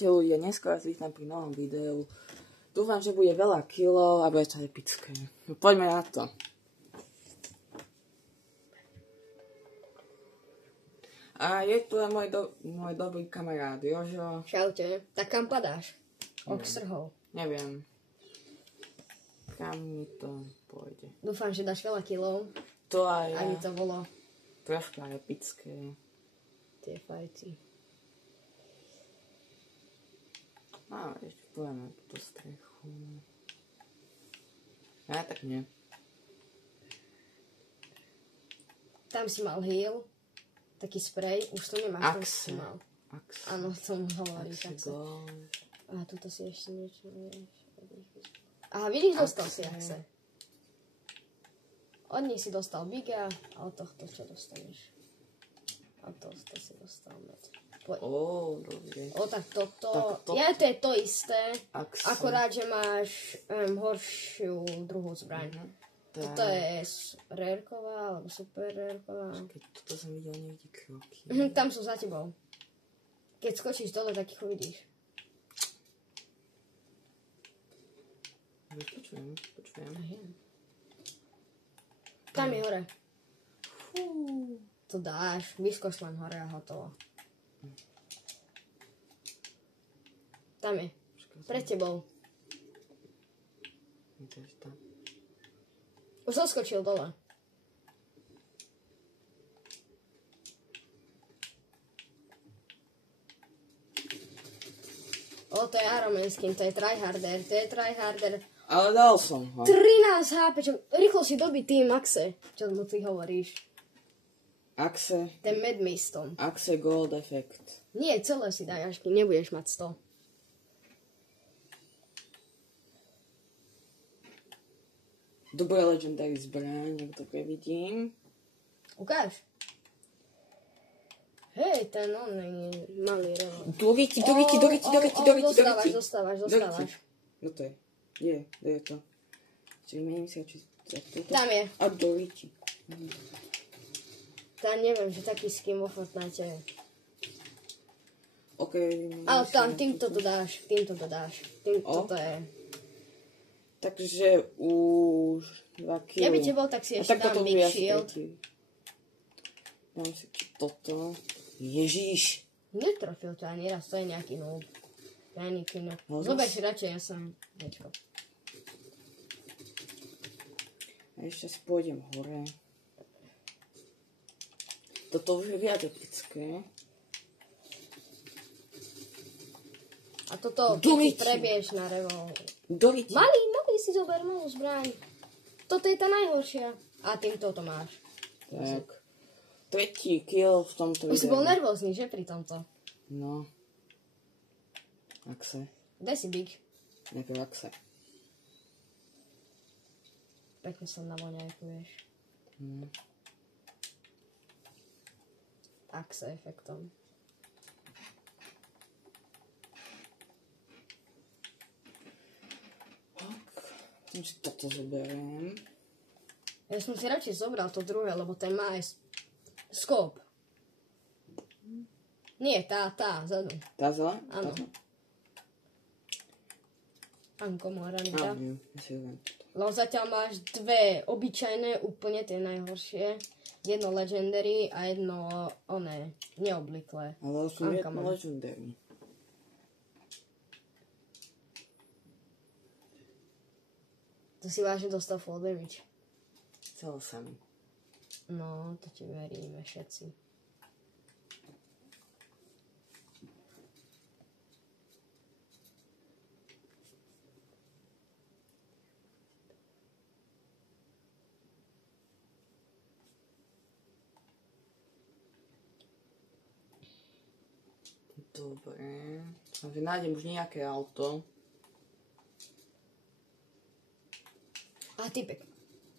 Ahojte ľudia, dneska vás vítam pri novom videu. Dúfam, že bude veľa kilo a bude to epické. No, poďme na to. A je tu môj dobrý kamarát Jožo. Čaute. Tak kam padáš? Okstrhol. Neviem. Kam mi to pôjde. Dúfam, že dáš veľa kilov. To aj ja. Ani to bolo. Troška epické. Tie fajty. No, ešte pôjdeme na túto strechu. Ja tak nie. Tam si mal heal. Taký sprej. Už to nemáš. Axe. Axe. Áno, som hovorí. Axe gold. A tuto si ešte niečo nevieš. Aha, vidíš, dostal si Axe. Od nich si dostal Biga a od tohto čo dostaneš? A tohto si dostal med. Dobre. Tak toto. Tak Ja, to je to isté. Axe. Akorát, že máš horšiu druhú zbraň. Toto je rarková, alebo super rarková. Keď toto som videl niekde kroky. Tam sú za tebou. Keď skočíš dole, tak ich uvidíš. Počujem. Tam je hore. To dáš, vyskoč len hore a hotovo. Tam je. Pred tebou. Už zoskočil dole. To je Iron skin, to je tryharder. Ale dal som ho. 13 HP, rýchlo si dobi tým Axe, čo mu ty hovoríš. Axe. Ten med mistom. Axe gold effect. Nie, celé si daj, až nebudeš mať 100. Dobré legendary zbraň, ak dobre vidím. Ukáž. Hej, ten on je malý revo. Doriti. Dostávaš. No to je. Kde je to? Čiže mením si, či toto. Tam je. A Doriti. Tam neviem, že taký skin vo Fortnite je. OK. Ale tam, týmto to dáš. Toto je. Takže už 2 kg. Ja by tebol, tak si ešte dám Big Shield. Dám si toto. Ježíš. Netrofil to ani raz, to je nejaký noob. Zober si radšej, ja som niečo. A ešte si pôjdem hore. Toto už je viac epické. A toto, keď si prebieš na revo. Doriti. Malý si zober malú zbraň. Toto je tá najhoršia. A týmto to máš. Tak. 3. kill v tomto videu. Už si bol nervózny, že pri tomto? No. Axe. Daj si Big. Najprv Axe. Pekne sa navoňajkuješ. Axe efektom. Tým si toto zoberiem. Ja som si radšej zobral to druhé, lebo ten má aj skop. Nie, tá, vzadu. Tá zle? Áno. Anko Moranita. Lebo zatiaľ máš dve obyčajné, úplne tie najhoršie. Jedno legendary a jedno neobliklé. Ale som jedno legendary. To si vážne dostal full damage. Chcelo sa mi. No, to ti veríme všetci. Dobre. Takže nájdem už nejaké auto. A typek.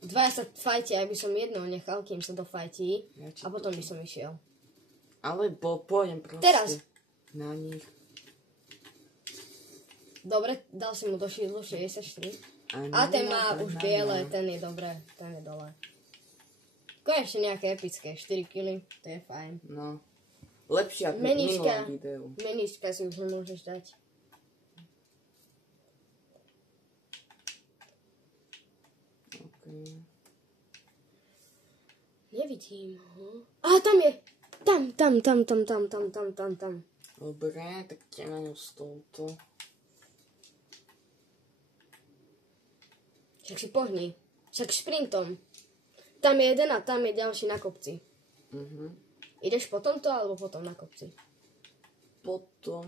Dvaja sa fajtia, aby som jednou nechal, kým sa dofajtí. A potom by som išiel. Alebo pôjdem proste teraz na nich. Dobre, dal si mu do šídlu 64. A ten má už biele, ten je dobré, ten je dole. Konečne nejaké epické, 4 kg, to je fajn. No. lepšie ako v minulom videu. Menička si už nemôžeš dať. Okay. Nevidím ho. Á, tam je! Tam. Dobre, tak ťa na ňu s touto. Však si pohni. Však šprintom. Tam je jeden a tam je ďalší na kopci. Ideš po tomto alebo potom na kopci? Potom...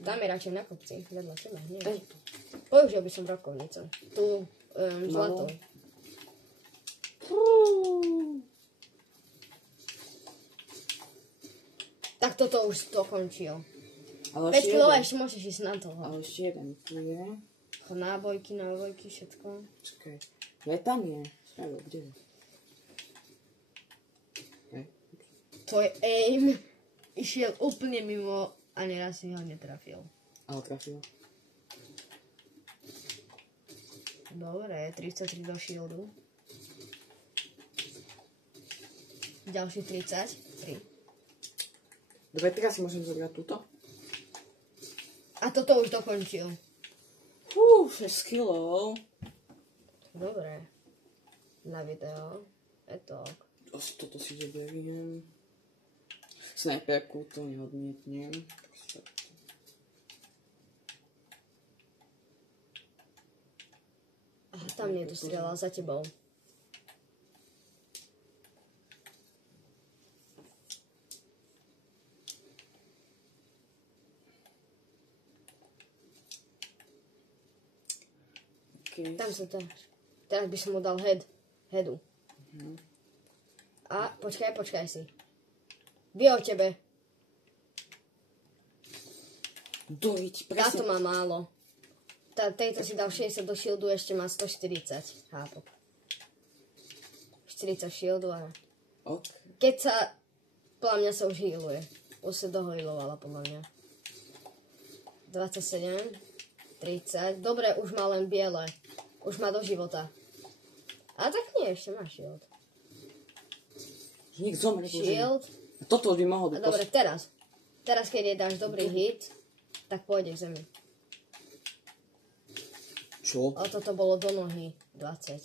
Tam je radšej na kopci. Vedľa teba, nie? Tento. Použil by som rokovnicu. Tu zlatou. Tak toto už dokončil. 5 kg ešte môžeš ísť na toho. Ale ešte jeden tu je. Nábojky, všetko. Čakaj. Je tam je. Neviem, kde je. To je aim. Išiel úplne mimo a neraz si ho netrafil. Ale trafil. Dobre, 33 do shieldu. Ďalší 33. Dobre, teraz si môžem zobrať túto. A toto už dokončil. 6 kilov. Dobre. Na video. Etok. Toto si zoberiem. Snajperku to neodmietnem. Tam niekto strieľal za tebou. Okay. Tam sa dáš. Teraz by som mu dal headu. A počkaj si. Vie o tebe. Dojiť, Táto má málo. Tejto si dal 60 do shieldu, ešte má 140 hápok. 40 shieldu a... Okay. Keď sa... Podľa mňa sa už healuje. Už sa dohealovala podľa mňa. 27, 30. Dobre, už má len biele. Už má do života. A tak nie, ešte má shield. Nik zomre. Shield. Toto by mohol byť. Dobre, teraz. Teraz, keď jej dáš dobrý hit, tak pôjde k zemi. Čo? A toto bolo do nohy. 20.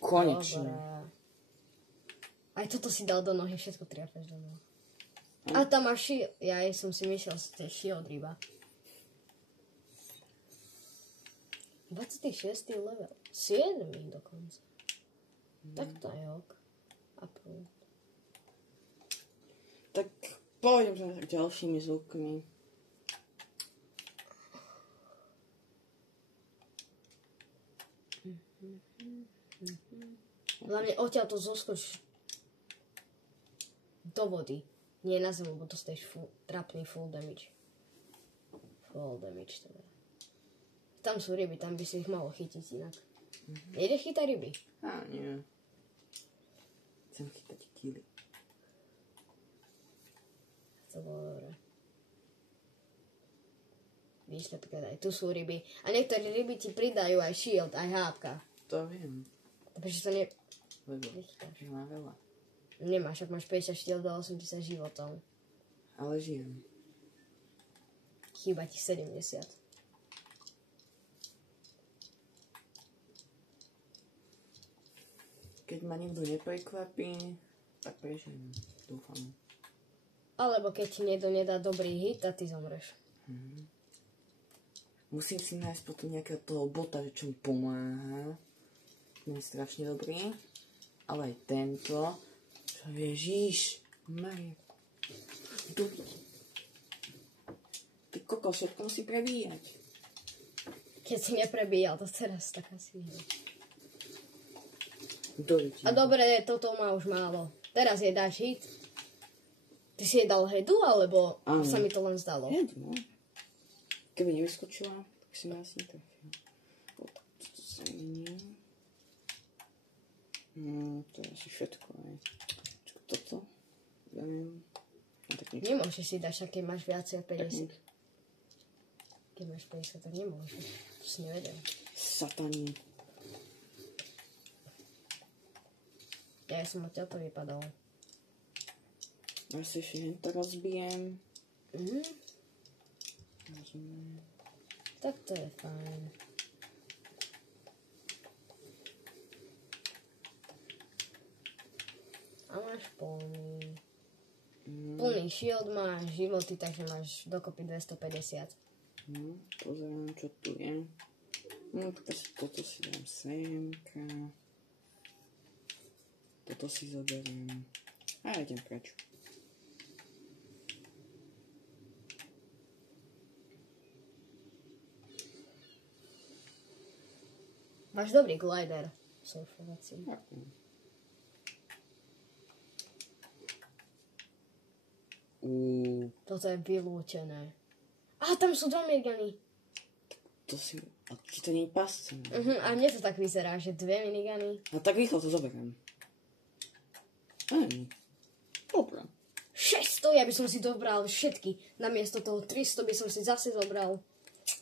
Konečne. Dobre. Aj toto si dal do nohy, všetko triafeš do nohy. A tam máš shield. Ja som si myslel, že to je shield ryba. 26. level. 7 dokonca. Tak to je ok. Upload. Tak pôjdem sa tak ďalšími zvukmi. Hlavne odtiaľ to zoskoč do vody. Nie na zem, lebo dostaneš trapný full damage. Full damage teda. Tam sú ryby, tam by si ich malo chytiť inak. Nejde chytať ryby? Á, nie. Chcem chytať kily. To bolo dobré. Výsledky aj tu sú ryby. A niektoré ryby ti pridajú aj shield, aj hápka. To viem. Prečo to Lebo nechytáš? má veľa. Nemáš, ak máš 50 shield a 80 životov. Ale žijem. Chýba ti 70. Keď ma nikto neprekvapí, tak prežijem. Dúfam. Alebo keď ti niekto nedá dobrý hit a ty zomreš. Musím si nájsť potom nejakého toho bota, čo mi pomáha. Ten je strašne dobrý. Ale aj tento. Čo Ježíš. Maria. Ty kokos, všetko musí prebíjať. Keď si neprebíjal, to teraz tak asi je. Dojde. A dobre, toto má už málo. Teraz jej dáš hit. Ty si jej dal headu, alebo sa mi to len zdalo? Head, no. Keby nevyskočila, tak si ma asi netrafila. Toto sa nie. To je asi všetko, aj. Toto. Neviem. Nemôžeš si dať, keď máš viacej 50. Keď máš 50, tak nemôžeš. To si nevedel. Sataní. Ja som odtiaľ to vypadol. Asi ešte to rozbijem. Mhm. Rozumiem. Tak to je fajn. A máš plný. Plný shield máš, životy, takže máš dokopy 250. Pozerám, čo tu je. Tak asi toto si dám semka. Toto si zoberiem. A idem preč. Máš dobrý glider. Surfovací. Toto je vylúčené. Á, tam sú 2 minigany. To si... A či to nie je pasce? A mne to tak vyzerá, že 2 minigany. No tak rýchlo to zoberiem. Dobre. 600, ja by som si dobral všetky. Namiesto toho 300 by som si zase zobral.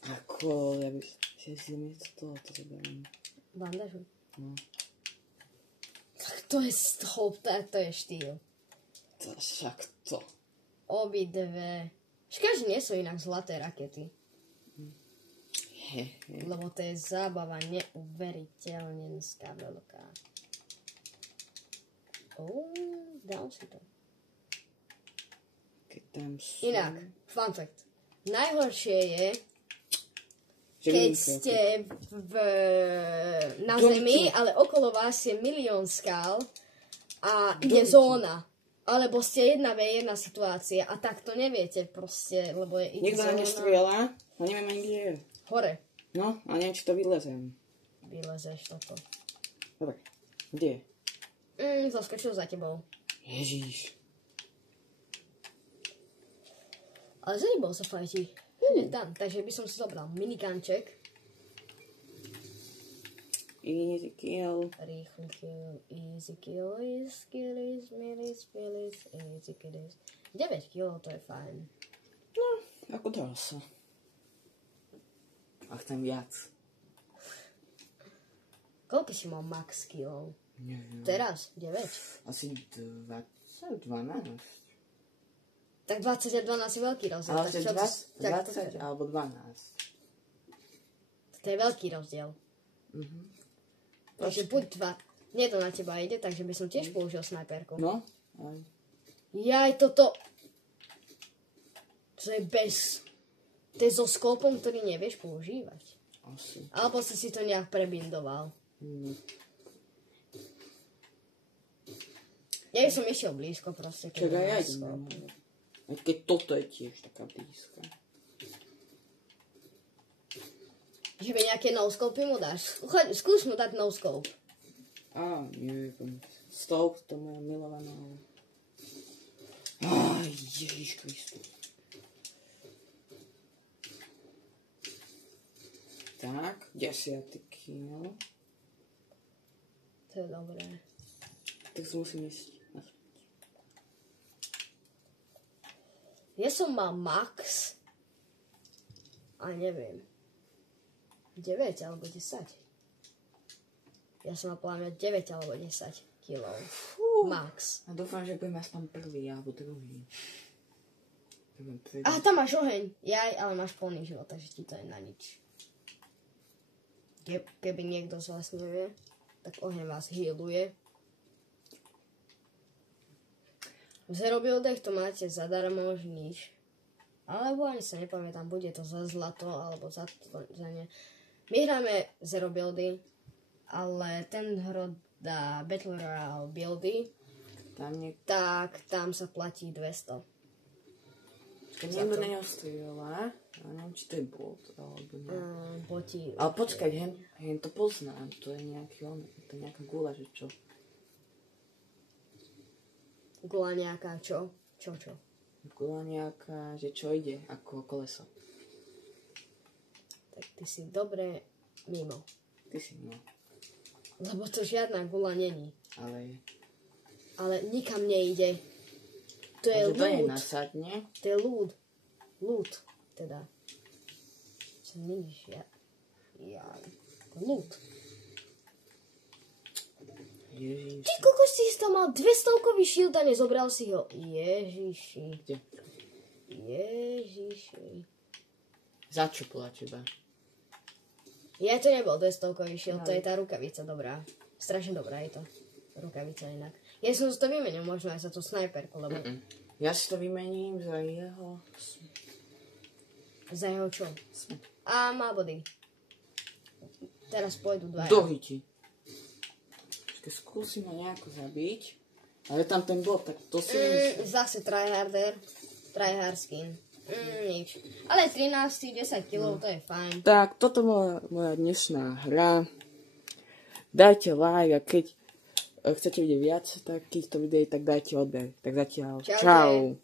Ako, ja by si miesto toho to zoberiem. Bandažu. No. Tak to je to je štýl. To však to. Obidve. Škoda, že nie sú inak zlaté rakety. Lebo to je zábava neuveriteľnenská veľká. Dám si to. Keď tam sú... Inak, fun fact. Najhoršie je, keď ste na zemi, ale okolo vás je milión skál a ide zóna. Alebo ste 1v1 situácia a tak to neviete proste, lebo je niekto na mňa strieľa a neviem ani kde je. Hore. No, a neviem, či to vylezem. Vylezeš toto. Dobre, kde je? Zaskočil za tebou. Ježíš. Ale zanebol sa fajti. Hneď tam, takže by som si zobral minikanček. Easy kill. Rýchly kill, easy kill, easy killies, millies, pillies, easy killies. 9 kg, to je fajn. No, ako dá sa. A chcem viac. Koľko si mal max kill? Neviem. Teraz? 9? Asi 12. Tak 20 a 12 je veľký rozdiel. Ale tak 20 alebo 12. To je veľký rozdiel. Takže buď 2. Nie to na teba ide, takže by som tiež použil snajperku. No, aj. Jaj, toto... To je bez... To je so skopom, ktorý nevieš používať. Asi. Alebo si to nejak prebindoval. Ja by som išiel blízko proste. Čakaj, ja idem. Aj keď toto je tiež taká blízka. Že by nejaké no-scopy mu dáš. Skús mu dať no-scope. Neviem. Stop, to moja milovaná. Ježiš Kristus. Tak, 10 kill. To je dobré. Tak si musím ísť naspäť. Ja som mal max. A neviem. 9 alebo 10. Ja som mal pláne 9 alebo 10 kilov. Max. A dúfam, že budem aspoň prvý alebo druhý. Aha, tam máš oheň. Jaj, ale máš plný život, takže ti to je na nič. Keby niekto z vás nevie, tak oheň vás healuje. V Zero Buildech to máte zadarmo už nič. Alebo ani sa nepamätám, bude to za zlato alebo za ne. My hráme Zero Buildy, ale ten hro dá Battle Royale buildy, tak tam sa platí 200. Keď niekto na ňo strieľa, ja neviem, či to je bot, alebo nie. Boti. Ale počkaj, hen to poznám, to je nejaký to je nejaká gula, že čo? Gula nejaká čo? Čo? Gula nejaká, že čo ide, ako koleso. Tak ty si dobre mimo. Ty si mimo. Lebo to žiadna gula není. Ale nikam nejde. To je loot. To je nasadne. To je loot. Loot, teda. Čo není loot. Ježiš. Ty kokos, si tam mal 200-kový shield a nezobral si ho. Ježiši. Kde? Ježiši. Za čo podľa teba? Ja to nebol 200-kový shield, to je tá rukavica dobrá. Strašne dobrá je to. Rukavica inak. Ja som si to vymenil možno aj za tú snajperku, lebo... Ja si to vymením za jeho... Za jeho čo? A má body. Teraz pôjdu dvaja. Dohyti. Keď skúsim ho nejako zabiť. Ale tam ten bot, tak to si myslím. Zase tryharder. Tryhard skin. Nič. Ale 13, 10 kg, to je fajn. Tak, toto bola moja dnešná hra. Dajte like a keď chcete vidieť viac takýchto videí, tak dajte odber. Tak zatiaľ. Čau.